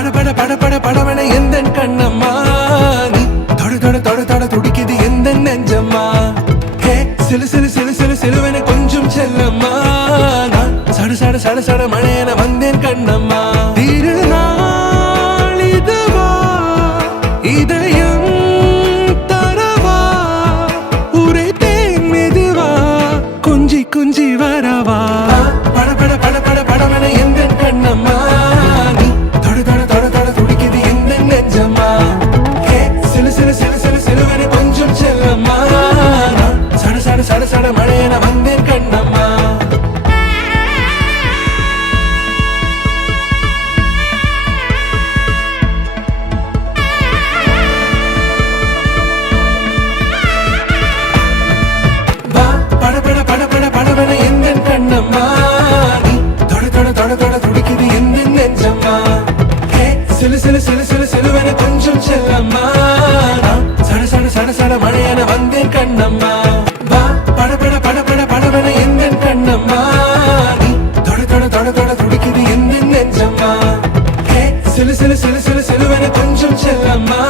பட பட பட படவன எந்தன் கண்ணம்மா நீ தொட தொட தொட தொட துடிக்குது எந்த நெஞ்சம்மா ஹே சிலு சிலு சிலு சிலு சிலுவன கொஞ்சம் செல்லம்மா நான் சட சட சட சட மழையன வந்தேன் கண்ணம்மா திருநாள் இதுவா இதயம் தரவா உரைத்தேன் மெதுவா கொஞ்சி கொஞ்சி வரவா பட பட பட பட படவன எந்தன் கண்ணம்மா நீ தொட தொட தொட தொட துடிக்குது எந்த நெஞ்சம்மா ஹே சிலு சிலு சிலு சிலு சிலுவன கொஞ்சம் செல்லம்மா நான் சட சட சட சட மழையன வந்தேன் கண்ணம்மா படவன எந்தன் கண்ணம்மா நீ தொட தொட தொட தொட துடிக்குது எந்த நெஞ்சம்மா ஹே சிலு சிலு சிலு சிலு சிலுவன கொஞ்சம் செல்லம்மா நான் சட சட சட சட மழையன வந்தேன் கண்ணம்மா வா பட பட பட பட படவன எந்தன் கண்ணம்மா நீ தொட தொட தொட தொட துடிக்குது எந்த நெஞ்சம்மா ஹே சிலு சிலு சிலு சிலு சிலுவன கொஞ்சம் செல்லம்மா